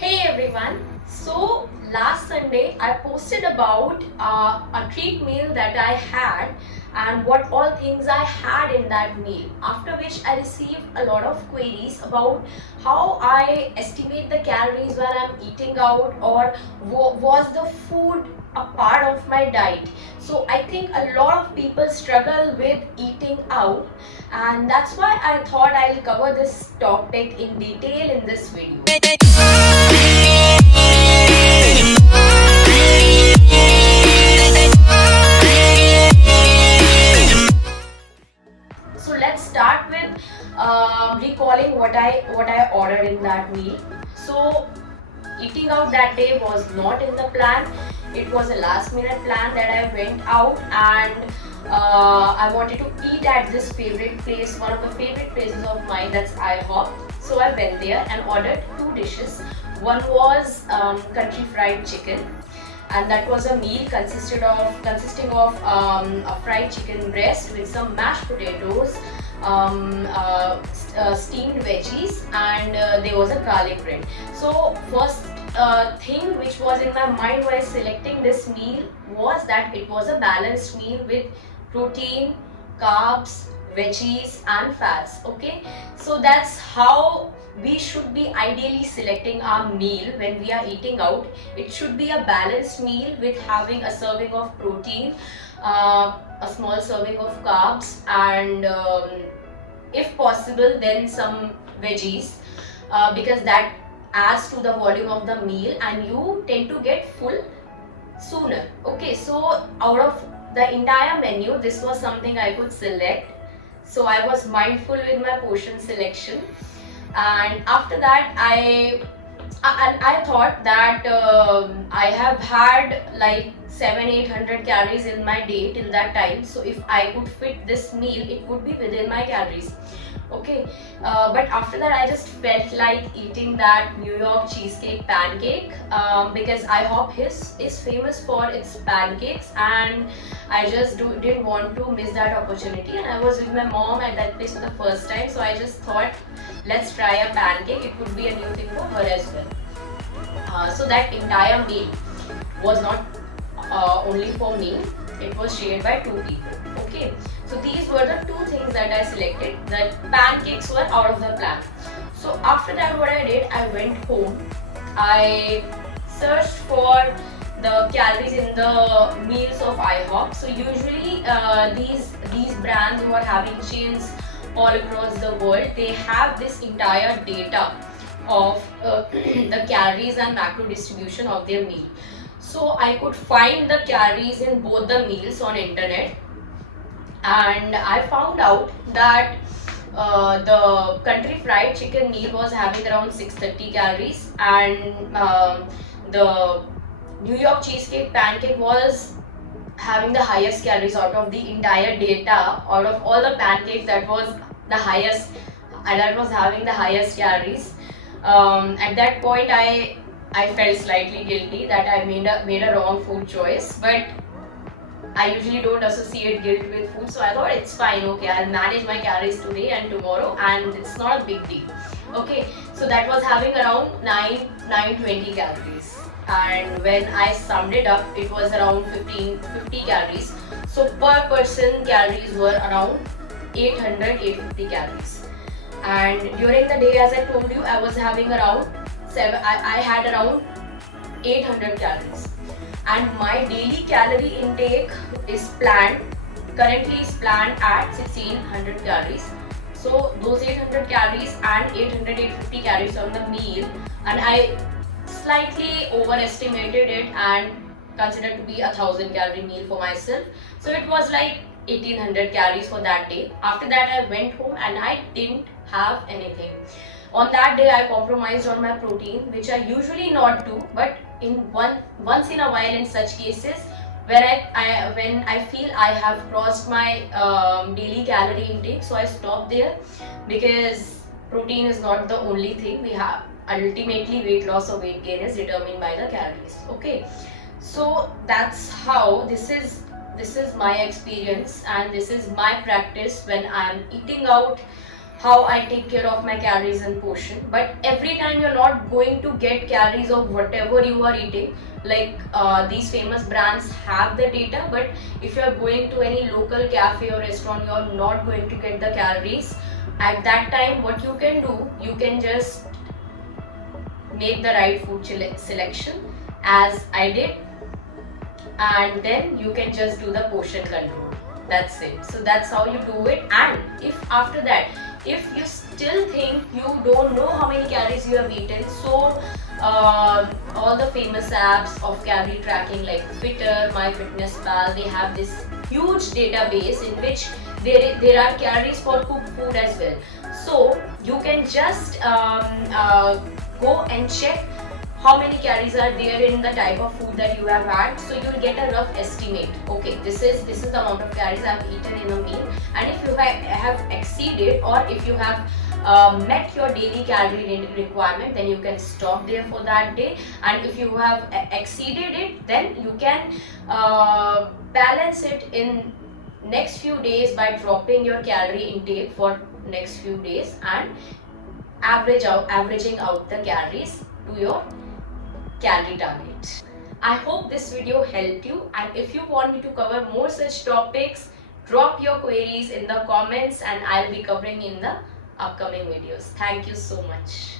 Hey everyone! So last Sunday I posted about a treat meal that I had and what all things I had in that meal. After which I received a lot of queries about how I estimate the calories when I'm eating out, or was the food a part of my diet. So I think a lot of people struggle with eating out, and that's why I thought I'll cover this topic in detail in this video. So let's start with recalling what I ordered in that meal. So eating out that day was not in the plan. It was a last minute plan that I went out, and I wanted to eat at this favorite place, one of the favorite places of mine, that's IHOP. So I went there and ordered two dishes. One was country fried chicken, and that was a meal consisting of a fried chicken breast with some mashed potatoes, steamed veggies, and there was a garlic bread. So first thing which was in my mind while selecting this meal was that it was a balanced meal with protein, carbs, veggies and fats. Okay, so that's how we should be ideally selecting our meal when we are eating out. It should be a balanced meal with having a serving of protein, a small serving of carbs, and if possible then some veggies, because that adds to the volume of the meal and you tend to get full sooner. Okay, so out of the entire menu, this was something I could select. So I was mindful with my portion selection, and after that I thought that I have had like 700-800 calories in my day till that time. So if I could fit this meal, it would be within my calories. Okay, but after that I just felt like eating that New York cheesecake pancake, because IHOP is famous for its pancakes, and I just didn't want to miss that opportunity. And I was with my mom at that place for the first time, so I just thought, let's try a pancake. It would be a new thing for her as well. So that entire meal was not only for me, it was shared by two people. Okay, so these were the two things that I selected. The pancakes were out of the plan. So after that, what I did, I went home. I searched for the calories in the meals of IHOP. So usually these brands who are having chains all across the world, they have this entire data of the calories and macro distribution of their meal. So I could find the calories in both the meals on internet, and I found out that the country fried chicken meal was having around 630 calories, and the New York cheesecake pancake was having the highest calories out of the entire data. Out of all the pancakes, that was the highest, and that was having the highest calories. At that point, I felt slightly guilty that I made a wrong food choice, but I usually don't associate guilt with food, so I thought it's fine. Okay, I'll manage my calories today and tomorrow, and it's not a big deal. Okay, so that was having around 920 calories, and when I summed it up, it was around 50 calories. So per person, calories were around 800-850 calories. And during the day, as I told you, I was having around I had around 800 calories, and my daily calorie intake is currently is planned at 1600 calories. So those 800 calories and 800-850 calories on the meal, and I slightly overestimated it and considered to be a 1000-calorie meal for myself. So it was like 1800 calories for that day. After that, I went home and I didn't have anything. On that day, I compromised on my protein, which I usually not do, but once in a while, in such cases where when I feel I have crossed my daily calorie intake, so I stop there, because protein is not the only thing we have. Ultimately, weight loss or weight gain is determined by the calories. Okay, so that's how this is my experience, and this is my practice when I am eating out how I take care of my calories and portion. But every time you're not going to get calories of whatever you are eating. Like these famous brands have the data, but if you're going to any local cafe or restaurant, you're not going to get the calories. At that time, what you can do, you can just make the right food selection as I did, and then you can just do the portion control. That's it. So that's how you do it. And if after that, if you still think you don't know how many calories you have eaten, so all the famous apps of calorie tracking like Fitter, MyFitnessPal, they have this huge database in which there are calories for cooked food as well. So you can just go and check how many calories are there in the type of food that you have had, so you will get a rough estimate. Okay, this is the amount of calories I have eaten in a meal, and if you have exceeded, or if you have met your daily calorie requirement, then you can stop there for that day. And if you have exceeded it, then you can balance it in next few days by dropping your calorie intake for next few days and averaging out the calories to your calorie target. I hope this video helped you, and if you want me to cover more such topics, drop your queries in the comments and I'll be covering in the upcoming videos. Thank you so much.